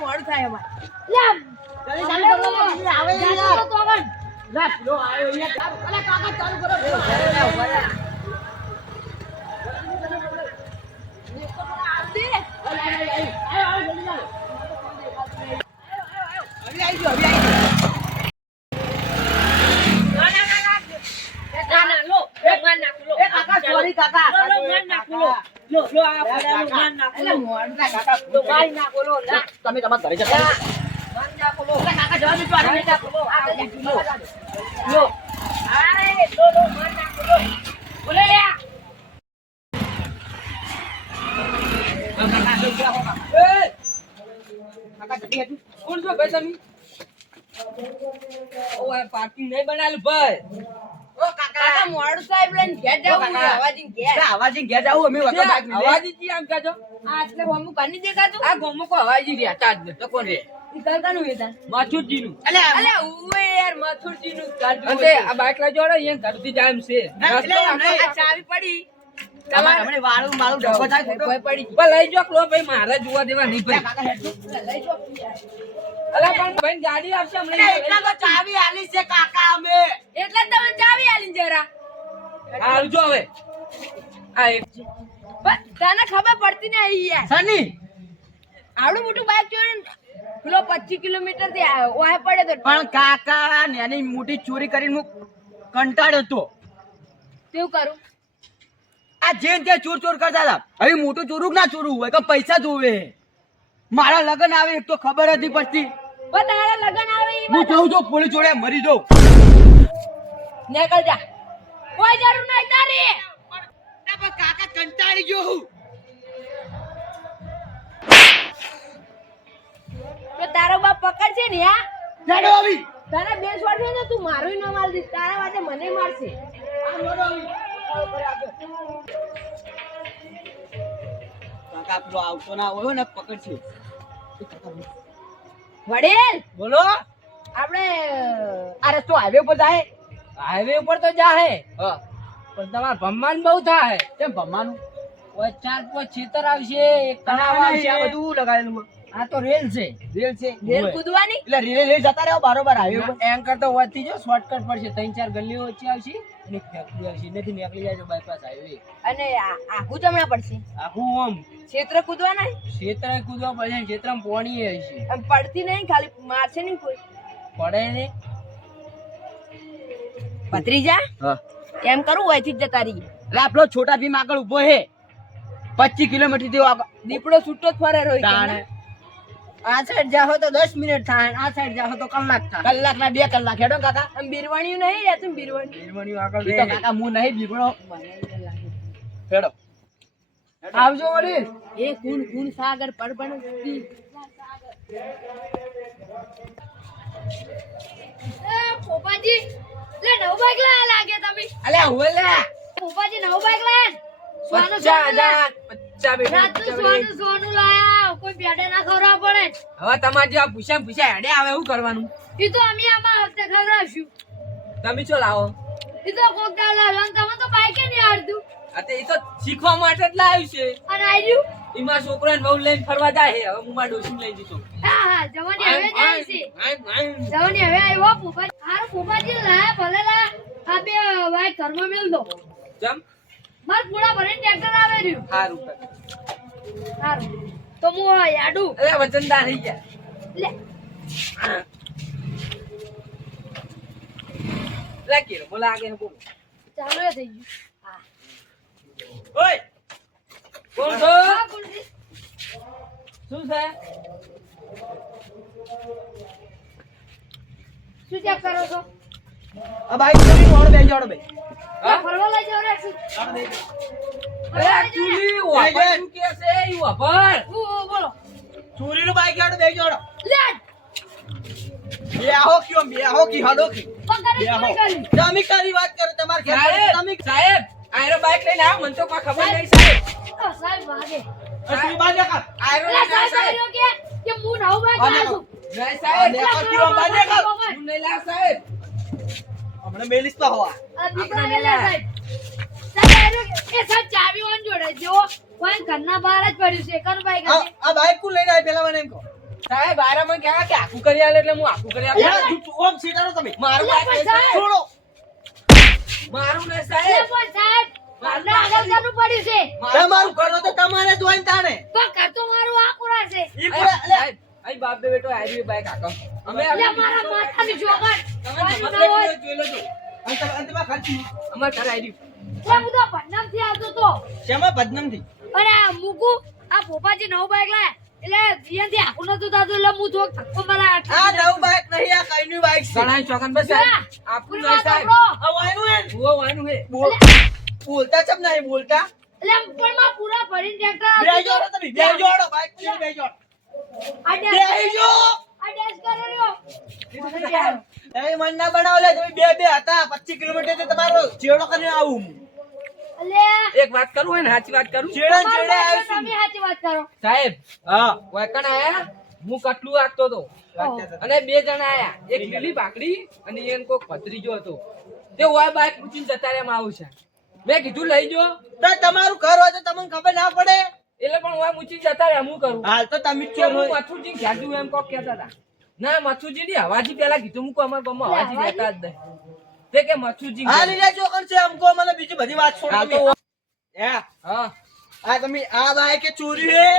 મોડું થાય અમારે. કાકા, કાકા. લો, લો, આ પડાનું માર નાખું, લો. મોઢું કાકા. લો, મારી નાખો, લો, તમે તમારા ઘરે જતા મારી નાખો, લો. કાકા, જવા દેજો, મારી આને. નાખો, લો. આ લો. લો. લો, લો, માર નાખો, લો. બોલે લે આ. કાકા, લઈ જાઓ, કાકા. એ, કાકા, જલ્દી હજુ. કોણ છો ભાઈ તમે ઓ પાર્ટી નહીં બનાવેલું ભાઈ કાકા. મોડું સાહેબ લઈને ઘેર જાઉં, અવાજી અલે, અવાજી ઘેર જાવું, અમે વખત બાઈક લઈને. અવાજી જી આમ કાજો આ એટલે હોમું કની દેખાતું? આ ગોમો કો અવાજી રહેતા જ તો કોણ રે? કાકાનું વેચાણ. માથુરજી નું અલે, અલે ઉવે યાર માથુરજી નું અંતે આ બાઈક લઈ જોડે અહીંયા ઘરથી જાય એમ છે ના, રસ્તો એટલે એમ આખો નહીં. આ ચાવી પડી તમારે વાળું મારું ડબ્બો થાય કોઈ પડી પણ લઈ જો લો ભાઈ મારે જોવા દેવા નહીં ભાઈ કાકા, હેઠું. અલે પણ ભાઈ ગાડી આપશે અલે, એટલા તો ચાવી આલી છે કાકા અમે. એટલા જ તમે ચાવી આલીને જરા. આવજો હવે. આ એક તને ખબર પડતી ને યાર. સની આવડું મોટું બાઈક ચોરી પેલો 25 કિલોમીટરથી ઓહે પડે તો. પણ કાકા નાની મોટી ચોરી કરીને હું કંટાળ્યો હતો કેવું કરું? આ જે તે ચોર ચોર કરતા હતા હવે મોટું ચોરું ના ચોરું? હોય કે પૈસા જોવે? મારા લગ્ન આવે એક તો ખબર હતી પડતી પણ તારા લગન આવે હું કહું છું પોલીસ જોડે મરી જાઉં. નીકળ જા. કોઈ જરૂર નહીં તારી. કાકા કંટાળી ગયો હું. તો તારો બાપ પકડશે ને હા? જાડો આવી. તારા બે છોડ છે ને તું મારું ન માલ દઈશ. તારા માટે મને મારશે. કાકા પેલો આવતો ના હોય ને પકડશે વડેલ! બોલો. આપણે આ રસ્તો હાઈવે ઉપર જાય? હાઈવે ઉપર તો જાહે હા. પણ તમારે ભમવાન બહુ થાય. કેમ ભમવાનું? ઓય ચાર પાંચ છેતર આવશે એક તળાવ આ આવશે. બધું લગાવેલું. આ તો રેલ છે. રેલ છે. રેલ. કૂદવાની? એટલે રેલ રેલ જતા રહ્યો બારોબાર હાઈવે ઉપર. એમ કરતો વધતી જો શોર્ટકટ પડશે. ત્રણ ચાર ગલીઓ વચ્ચે આવશે. એક ફેક્ટરી આવશે નથી નીકળી જાય બાયપાસ હાઈવે અને આખું જમણા પડશે? આખું આમ. ક્ષેત્ર કૂદવાના ક્ષેત્ર કૂદવા પડશે ક્ષેત્રમાં પોણી હશે પડતી નહીં ખાલી મારશે નહીં કોઈ? પડે નહીં ભત્રીજા? હા. એમ કરું હોયથી જ જતા રહીએ. એટલે આપણો છોટા ભીમ આગળ ઊભો હે. પચીસ કિલોમીટર જેવો આગળ. દીપડો છૂટો જ ફરે તાણે. આ સાઈડ જાહો તો દસ મિનિટ થાય આ સાઈડ જાહો તો કલાક થાય. કલાક ના બે કલાક હેડો કાકા. આમ બીરવાણિયું નહીં રહેતું બિરવાણી નિર્મણિયું આગળ રે તો કાકા હું નહીં બીગડો હેડો. આવજો વળી. એ કુણ કુણ સાગર પર પણ પોપાજી લે નવ બાઈક લા લાગે તમે. અલે હવે લે પોપાજી નવ બાઈક લાયા સોનું સોનું લાયા. કોઈ પેડે ના ખવડાવવા પડે. હવે તમારે જેવા પૂછ્યા પૂછ્યા હેડે આવે એવું કરવાનું? એ તો અમે આમાં વખતે ખવડાવશું. તમે ચો લાવો. એ તો કોક દાળ લાવ્યો તમે તો બાઈકે નહીં આડતું અતે એ તો શીખવા માટે જ લાવ્યું છે. અને આવ્યું એમાં છોકરાને બહુ લઈને ફરવા જાય છે. હવે હું માં ડોસી લઈ દીધો હા હા જવાની હવે જાય છે. જવાની હવે આવ્યો પોપાજી હારું પોપાજી લાયા ભલે લાયા. આ બે વાય ઘરમાં મેલ દો. જમ. માર પૂરા ભરીને ટ્રેક્ટર આવે રહ્યું. હારું કર. તો હું યાડું અરે વજનદાર થઈ ગયા. લે. લે કેરો બોલા આગે બોલો. ચાલુ થઈ ગયું. ઓય કોણ છો શું છે? શું ચેક કરો છો? આ બાઈક ચોરી ઓળ બે જોડો બે. હા? ફરવા લઈ જાવ રે શું? ચોરી નું બાઈક જોડો બે જોડો બે આહો કયો બે આહો કી હડો કી. પકડી બે આહો ચોરી કરી તમે કરી વાત કરો તમાર ઘેર તમે સાહેબ આયરો બાઈક લઈને આવો મને તો કોઈ ખબર નહીં સાહેબ. સાહેબ વાગે. અસલી બાજે કર આયરો લે લઈને આવો, સાહેબ સાહેબ. કે? કે હું નવું બાઈક વાગે નહીં સાહેબ. લે, આ કયો બાજે કર હું નહીં લાવ સાહેબ. હમણે મેલીસ તો હવા. આપણે લે લે સાહેબ. ઘરના બહાર જ પડ્યું છે. એકનું આ બાઈક કુ લઈને આય પેલા મને એમ કહો. સાહેબ બારામાં કહેવા કે આખું કરી આલે એટલે હું આખું કરી આલું. યાર, તું- તું ઓમ સીધારો તમે? મારું બાઈક. છોડો. સાહેબ. સાહેબ આગળ પડ્યું છે. તમારું કરો તો તમારે જોઈને તાણે. તો ઘર તો મારું આ કુરા છે. ઈ પૂરા- અલ્યા, બાપ બે બેટો આવી બાઈક આખો. અમે મારા માથાની જોગણ તમે જોઈ લેજો. અંતમાં ખર્ચી. અમારે ઘરે આવી રહ્યું. એટલે હું તો આવતો તો શેમાં બદનામથી? અને આ મૂકું આ ભોપાજી નવું બાઈક લાય એટલે જીયાથી આખું નતું થતું એટલે હું થોડોક ધક્કો મારા આ નવું બાઈક નહીં, આ કઈનું બાઈક છે. ચોકન બસ. ના, પૂરી નહીં, સાહેબ. આ વાયનું હે ને? ભૂવો હે. બોલ- બોલતા ચમ નહીં બોલતા એટલે પણ માં પૂરા ભરીને ટ્રેક્ટર બે જોડો તમે બે જોડો બાઈક બે જોડો આ ડેશ- આ ડેશ કર્યો રહ્યો. બે મન ના બનાવો લે તમે બે બે હતા 25 કિલોમીટરથી તમારો. ચેડો કરીને આવું. હું. અલ્યા, એક વાત કરું હોય ને સાચી વાત કરું? ચેડા ચેડા તમે સાચી વાત કરો. સાહેબ હા વૈકણ આયા હું કટલું રાખતો હતો. અને બે જણા આયા એક લીલી બાકડી અને એને કોક ભત્રીજો હતો. તે ઓય બાઈક પૂછીને જતા રહ્યા આવું છે. મેં કીધું લઈ જો. તો તમારું ઘર હોય તો તમને ખબર ના પડે. એટલે પણ ઓય મૂચી જતા રહ્યા હું કરું? હાલ તો તમે ચોર હું મથુરજી ઘેરજું એમ કોક કહેતા હતા. ના મથુરજી ની હવાજી પેલા કીધું મૂકો અમારા ગામમાં હવાજી રહેતા જ નહીં. તે કે મથુરજી હા લીલા ચોકન છે અમકો મને બીજી બધી વાત છોડો હા, આ તમે આ બાઈક ચોરી હે?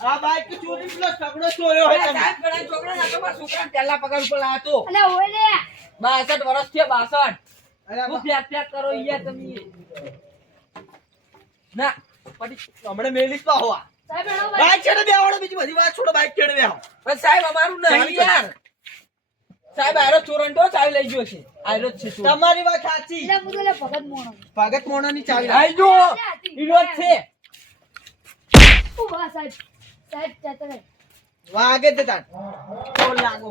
આ બાઈક ચોરી પેલો સગડો ચોર્યો હે તમે. સાહેબ ઘણા છોકરા ના તો મારા છોકરાને પહેલા પગાર ઉપર લાવ્યો હતો અલ્યા હોય લે. બાસઠ વર્ષ છે બાસઠ. અરે હું ફેક ફેક કરો ઈયા તમે. ના. પડી હમણાં મેલીસ પા હોવા બાઈક બાઈક છેડે બેહાડો બીજી બધી વાત છોડો બાઈક છેડે બેહાડો પણ સાહેબ અમારું નહીં યાર. સાહેબ આયરો ચોરંટો ચાવી લઈ ગયો છે. આયરો છે તમારી વાત સાચી. એટલે હું ભગત મોણો. ભગત ચાવી આઈ જો ઈરો છે. ઊભા સાહેબ. સાહેબ જતા વાગે તે તાન લાગો.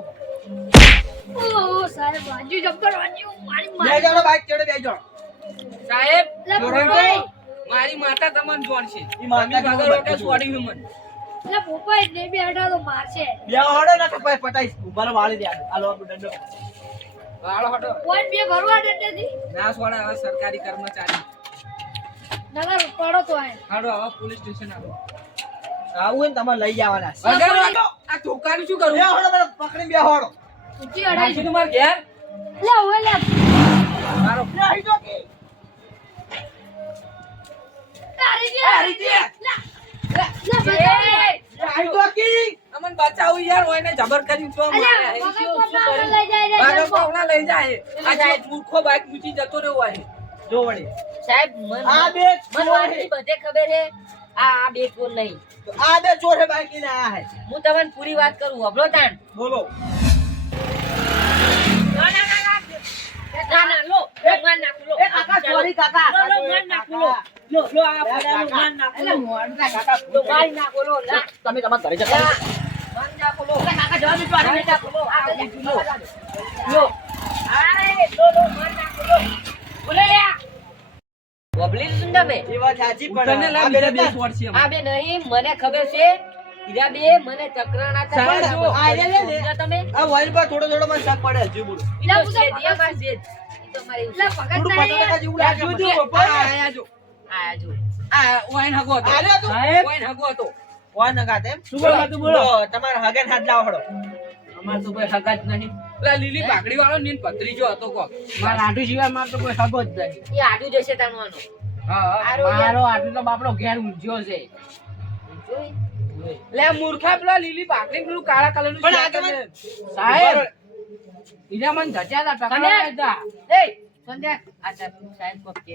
સાહેબ જબ્બર મારી બે બાઈક ચડે બે જણ સાહેબ ચોરંટો? મારી માતા તમને જોડશે ઈ માતા વગર વગર બધું છોડી હું મને એટલે પોપાઈ ને બે હટા તો મારશે બે હડો ના કપાય પટાઈશ ઉભારો વાળી દે આલો આપણો દંડો. વાળો હડો કોઈ બે ભરવા ડંડેથી ના સોડા હવે સરકારી કર્મચારી. નગર પડો તો આય. હડો હવે પોલીસ સ્ટેશન આવો. આવું ને તમારે લઈ જવાના છે. વગર આ છોકરાનું શું કરું? બે હડો મને પકડી બે હડો ઊંચી નાખી અડાઈ દઉં મારા ઘેર? લે હોય લે. મારો લે અહીં અમન બચાવું યાર હોય ને જબર કરી મારે? લઈ જાય? જાય. આ મૂર્ખો બાઈક મૂકી જતો રહ્યો હોય. જો વળી. સાહેબ મન આ બે મન ચોર બધે ખબર આ આ બે ચોર નહીં. તો આ બે ચોર હે બાઈક લઈને આયા હે હું તમને પૂરી વાત કરું હબળો તાણ. બોલો. ના ના લો. લો, માર નાખું, લો. એ કાકા લો. લો. લો, મારી નાખો, લો, લા. તમે તમારા ઘરે જતા મારી નાખો, લો. કાકા જવા દો, મારી નાખો, લો. આ બીજું, લો. લો. આય, લો, લો, માર નાખો, લો. બોલે લે આ. બબલી સુંદર એ વાત સાચી પણ લા આ બે. સ્વોર્ડ છે આ બે નહીં મને ખબર છે હીરા બે મને ચક્રના? જો, આ લે લે. તમે આ વાઈલ પર થોડો થોડો મને શક પડે હજુ બોલો ઈ લા, તો હું તો છે, ભગત દિયા માં જ. ઈ તો મારી લે પચાસ ટકા જેવું લાગે. જોજો, આ આ આયા જો. આ જો આ ઓઈન હગો હતો. આલ્યો તું? ઓઈન હગો હતો. વા નગાત એમ શું બોલો બોલો. જો, તમારા હાથ લાવો હળો અમાર તો કોઈ હગા જ નહીં. પેલા લીલી પાઘડી વાળો નીન ભત્રીજો હતો કોક. મારા આટુ સિવાય માર તો કોઈ હગો જ નહીં. એ આડું જશે તાણવાનો હા, હા. આરો યાર. મારો આટુ તો બાપડો ઘેર ઊંઝ્યો છે. લે મૂર્ખા પેલા લીલી પાકડી પેલું કાળા પણ આગળ સાહેબ ઈજા મને ધચ્યા હતા,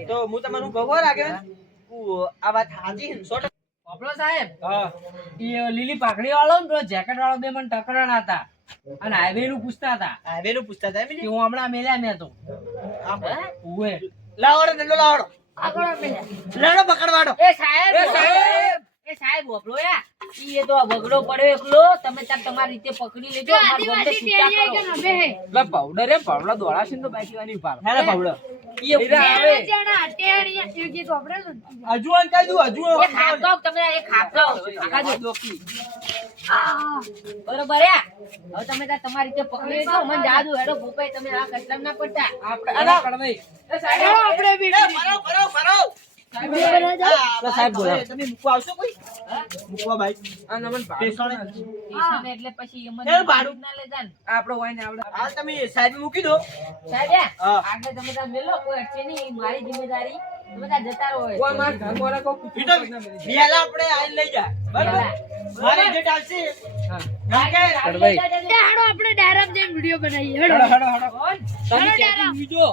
તો હું તમારું ખબર લાગે આ વાત હાજી હિંસો બાપડો સાહેબ હા. લીલી પાઘડી વાળો ને જેકેટ વાળો બે મને ટકરાણા હતા. અને હાઈવે નું પૂછતા હતા હાઈવે નું પૂછતા હતા કે હું હમણાં મેલ્યા મેં તો. લાવડો લાવડો. આગળ. લડો પકડવાડો. એ સાહેબ એ સાહેબ! એ સાહેબ વગડો યા? ઈ એ તો વગડો પડ્યો એકલો. તમે તાર તમારી રીતે પકડી લેજો અમાર છૂટા કરો પાવડર પાવડા તો પાવડો ઈ. ટેણા, હજુ દઉં હજુ તમે એ બરોબર યા? હવે તમે તાર તમારી રીતે પકડી લેજો. મને જાદુ હેડો ભૂપાઈ તમે આ કચરામાં ના પડતા. આપણે આના કડ નહીં. એ સાહેબ, ચાલો આપણે બી ફરો ફરો ફરો વીડિયો. આ સાહેબ. બોલાવો. તમે મૂકવા આવશો કોઈ? મૂકવા બાઈક આ નમન ભાડું એટલે પછી એમાં ભાડું. ના લઈ ને. આપણો હોય ને આપણે હાલ તમે સાઈડ મૂકી દો. સાહેબ આગળ તમે તાર મેલો. કોઈ અડચણ નહીં. મારી જિમ્મેદારી. તમે તાર જતા રહો કોઈ મારા ના મળી. જાય. વહેલા આપણે આઈને લઈ જા. બરાબર? મારી જે કે એ હાડો આપણે ડાયરેક્ટ જઈને વીડિયો બનાવીએ. હેડો. હેડો હેડો તમે setting બીજો.